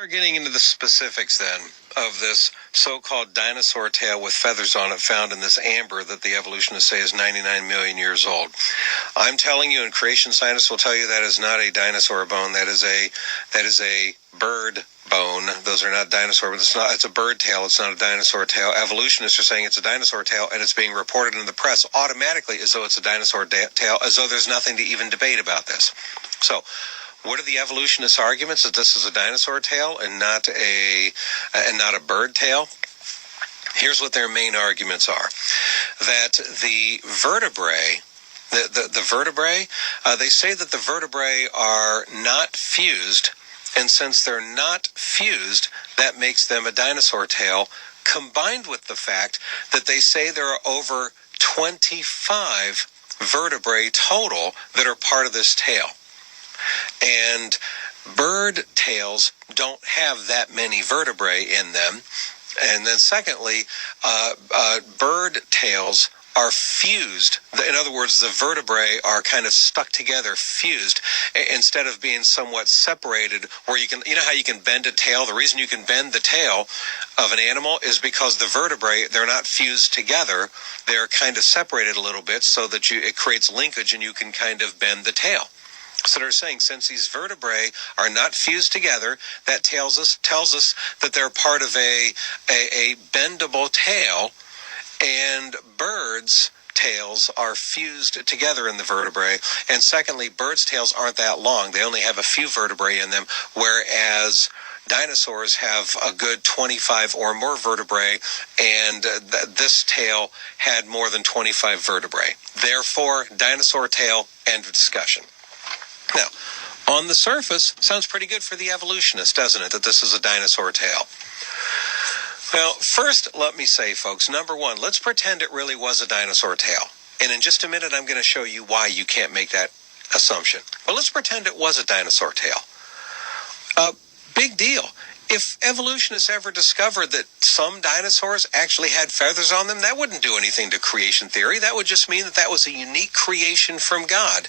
We're getting into the specifics then of this so-called dinosaur tail with feathers on it found in this amber that the evolutionists say is 99 million years old. I'm telling you, and creation scientists will tell you, that is not a dinosaur bone. That is a bird bone. Those are not dinosaur, but it's a bird tail. It's not a dinosaur tail. Evolutionists are saying it's a dinosaur tail, and it's being reported in the press automatically as though it's a dinosaur tail, as though there's nothing to even debate about this. So, what are the evolutionists' arguments that this is a dinosaur tail and not a bird tail? Here's what their main arguments are: that the vertebrae, the vertebrae, they say that the vertebrae are not fused, and since they're not fused, that makes them a dinosaur tail, combined with the fact that they say there are over 25 vertebrae total that are part of this tail. And bird tails don't have that many vertebrae in them. And then secondly, bird tails are fused. In other words, the vertebrae are kind of stuck together, fused, instead of being somewhat separated, where you know how you can bend a tail? The reason you can bend the tail of an animal is because the vertebrae, they're not fused together. They're kind of separated a little bit so that it creates linkage and you can kind of bend the tail. So they're saying, since these vertebrae are not fused together, that tells us that they're part of a bendable tail, and birds' tails are fused together in the vertebrae. And secondly, birds' tails aren't that long. They only have a few vertebrae in them, whereas dinosaurs have a good 25 or more vertebrae, and this tail had more than 25 vertebrae. Therefore, dinosaur tail, end of discussion. Now, on the surface, sounds pretty good for the evolutionist, doesn't it, that this is a dinosaur tail? Well, first, let me say, folks, number one, let's pretend it really was a dinosaur tail. And in just a minute, I'm going to show you why you can't make that assumption. But let's pretend it was a dinosaur tail. Big deal. If evolutionists ever discovered that some dinosaurs actually had feathers on them, that wouldn't do anything to creation theory. That would just mean that was a unique creation from God.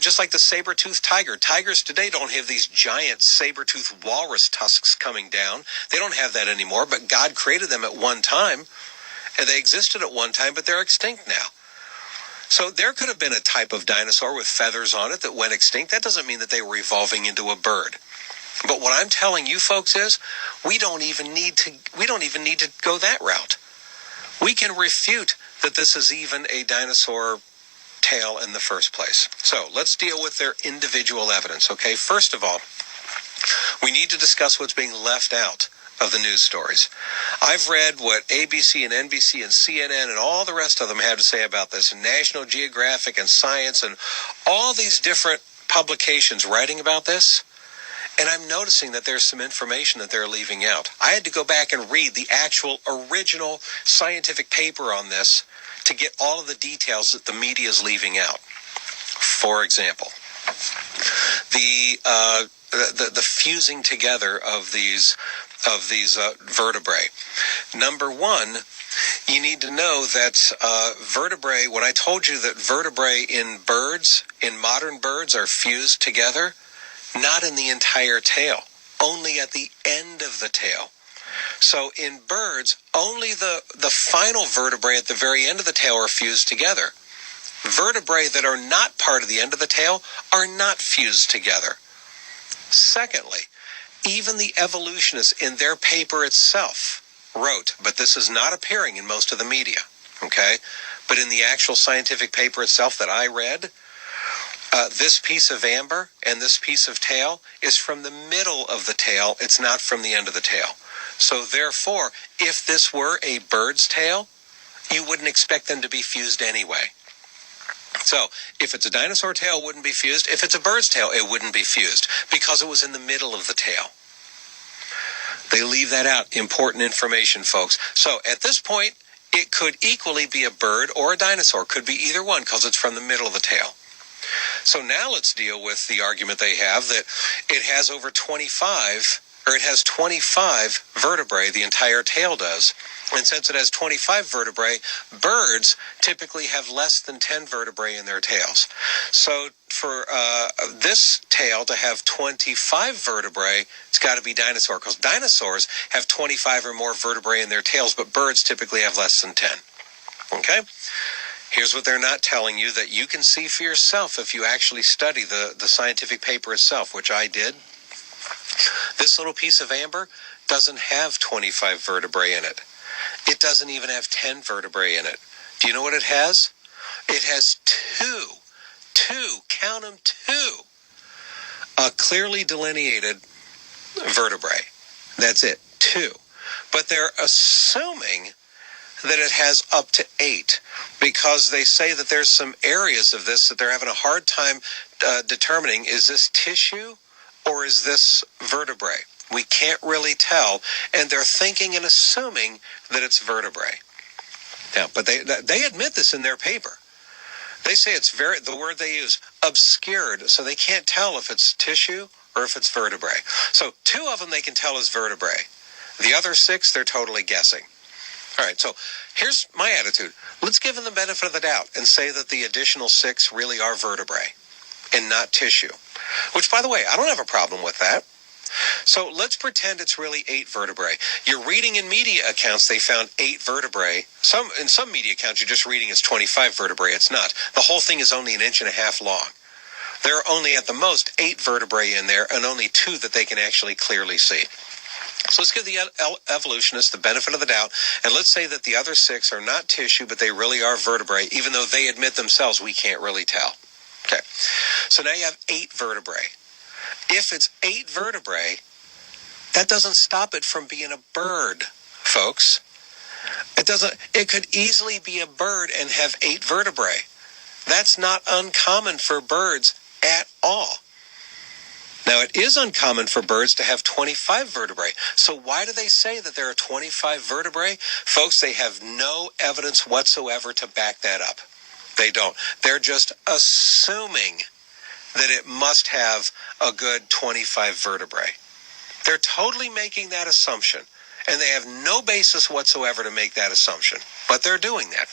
Just like the saber-toothed tiger. Tigers today don't have these giant saber-toothed walrus tusks coming down. They don't have that anymore, but God created them at one time. And they existed at one time, but they're extinct now. So there could have been a type of dinosaur with feathers on it that went extinct. That doesn't mean that they were evolving into a bird. But what I'm telling you folks is, we don't even need to go that route. We can refute that this is even a dinosaur tail in the first place. So let's deal with their individual evidence, okay? First of all, we need to discuss what's being left out of the news stories. I've read what ABC and NBC and CNN and all the rest of them have to say about this, and National Geographic and Science and all these different publications writing about this. And I'm noticing that there's some information that they're leaving out. I had to go back and read the actual original scientific paper on this to get all of the details that the media is leaving out. For example, the fusing together of these vertebrae. Number one, you need to know that vertebrae, when I told you that vertebrae in modern birds are fused together, not in the entire tail, only at the end of the tail. So in birds, only the final vertebrae at the very end of the tail are fused together. Vertebrae that are not part of the end of the tail are not fused together. Secondly, even the evolutionists in their paper itself wrote, but this is not appearing in most of the media, okay? But in the actual scientific paper itself that I read, this piece of amber and this piece of tail is from the middle of the tail. It's not from the end of the tail. So therefore, if this were a bird's tail, you wouldn't expect them to be fused anyway. So if it's a dinosaur tail, it wouldn't be fused. If it's a bird's tail, it wouldn't be fused because it was in the middle of the tail. They leave that out. Important information, folks. So at this point, it could equally be a bird or a dinosaur. Could be either one because it's from the middle of the tail. So now let's deal with the argument they have that it has over 25, or it has 25 vertebrae, the entire tail does. And since it has 25 vertebrae, birds typically have less than 10 vertebrae in their tails. So for this tail to have 25 vertebrae, it's got to be dinosaur, because dinosaurs have 25 or more vertebrae in their tails, but birds typically have less than 10. Okay? Here's what they're not telling you that you can see for yourself if you actually study the scientific paper itself, which I did. This little piece of amber doesn't have 25 vertebrae in it. It doesn't even have 10 vertebrae in it. Do you know what it has? It has count them, two, clearly delineated vertebrae. That's it, 2. But they're assuming that it has up to 8, because they say that there's some areas of this that they're having a hard time determining, is this tissue or is this vertebrae? We can't really tell, and they're thinking and assuming that it's vertebrae. Now, but they admit this in their paper. They say it's the word they use, obscured, so they can't tell if it's tissue or if it's vertebrae. So 2 of them they can tell is vertebrae. The other 6, they're totally guessing. All right, so here's my attitude. Let's give them the benefit of the doubt and say that the additional 6 really are vertebrae and not tissue, which, by the way, I don't have a problem with that. So let's pretend it's really 8 vertebrae. You're reading in media accounts they found 8 vertebrae. In some media accounts you're just reading it's 25 vertebrae. It's not. The whole thing is only 1.5 inches long. There are only at the most 8 vertebrae in there, and only 2 that they can actually clearly see. So let's give the evolutionists the benefit of the doubt, and let's say that the other 6 are not tissue, but they really are vertebrae, even though they admit themselves we can't really tell. Okay, so now you have 8 vertebrae. If it's 8 vertebrae, that doesn't stop it from being a bird, folks. It could easily be a bird and have 8 vertebrae. That's not uncommon for birds at all. Now, it is uncommon for birds to have 25 vertebrae. So why do they say that there are 25 vertebrae? Folks, they have no evidence whatsoever to back that up. They don't. They're just assuming that it must have a good 25 vertebrae. They're totally making that assumption, and they have no basis whatsoever to make that assumption. But they're doing that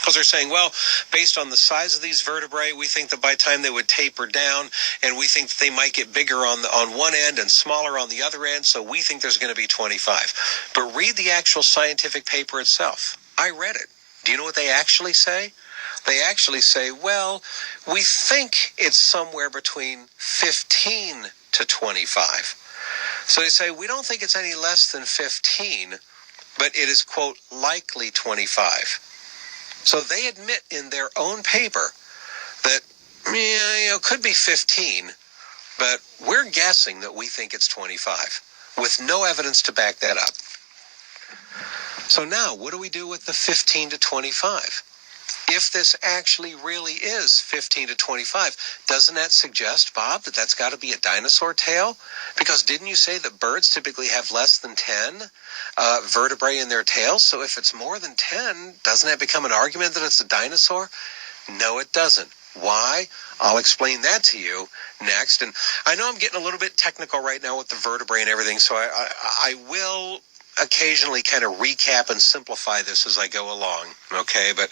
because they're saying, well, based on the size of these vertebrae, we think that by the time they would taper down, and we think that they might get bigger on one end and smaller on the other end, so we think there's going to be 25. But read the actual scientific paper itself. I read it. Do you know what they actually say? They actually say, well, we think it's somewhere between 15 to 25. So they say, we don't think it's any less than 15, but it is, quote, likely 25. So they admit in their own paper that, could be 15, but we're guessing that we think it's 25, with no evidence to back that up. So now, what do we do with the 15 to 25? If this actually really is 15 to 25, doesn't that suggest, Bob, that that's got to be a dinosaur tail? Because didn't you say that birds typically have less than 10 vertebrae in their tails? So if it's more than 10, doesn't that become an argument that it's a dinosaur? No, it doesn't. Why? I'll explain that to you next. And I know I'm getting a little bit technical right now with the vertebrae and everything, so I will occasionally kind of recap and simplify this as I go along, okay? But